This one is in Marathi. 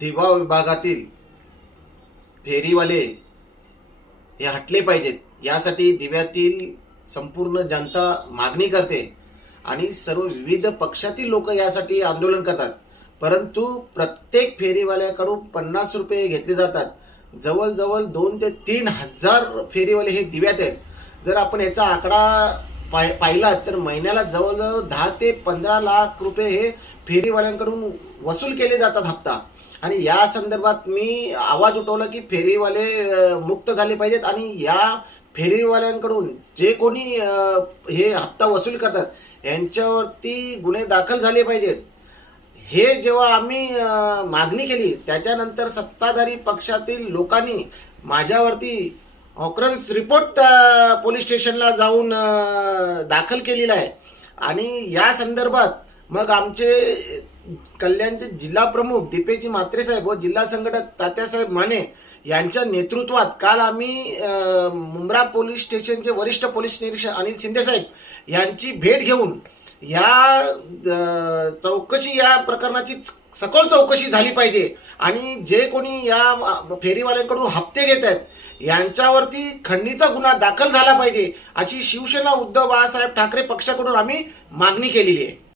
दिवा विभागातील फेरीवाले हे हटले पाहिजेत. यासाठी दिव्यातील संपूर्ण जनता मागणी करते आणि सर्व विविध पक्षातील लोक यासाठी आंदोलन करतात. परंतु प्रत्येक फेरीवाल्याकडून पन्नास रुपये घेतले जातात. जवळजवळ दोन ते तीन हजार फेरीवाले हे दिव्यात आहेत. जर आपण याचा आकडा पाय पाहिला तर महिन्याला जवळजवळ दहा ते पंधरा लाख रुपये हे फेरीवाल्यांकडून वसूल केले जातात हप्ता. आणि या संदर्भात मी आवाज उठवला की फेरीवाले मुक्त झाले पाहिजेत आणि या फेरीवाल्यांकडून जे कोणी हे हप्ता वसूल करतात यांच्यावरती गुन्हे दाखल झाले पाहिजेत. हे जेव्हा आम्ही मागणी केली त्याच्यानंतर सत्ताधारी पक्षातील लोकांनी माझ्यावरती ऑक्रन्स रिपोर्ट पोलीस स्टेशनला जाऊन दाखल केलेला आहे. आणि या संदर्भात मग आमचे कल्याणचे जिल्हा प्रमुख दीपेजी म्हात्रे साहेब व जिल्हा संघटक तात्यासाहेब माने यांच्या नेतृत्वात काल आम्ही मुंब्रा पोलीस स्टेशनचे वरिष्ठ पोलीस निरीक्षक अनिल शिंदे साहेब यांची भेट घेऊन या चौकशी या प्रकरणाची सखोल चौकशी झाली पाहिजे. आणि जे कोणी या फेरीवाल्यांकडून हप्ते घेत आहेत यांच्यावरती खंडणीचा गुन्हा दाखल झाला पाहिजे अशी शिवसेना उद्धव बाळासाहेब ठाकरे पक्षाकडून आम्ही मागणी केलेली आहे.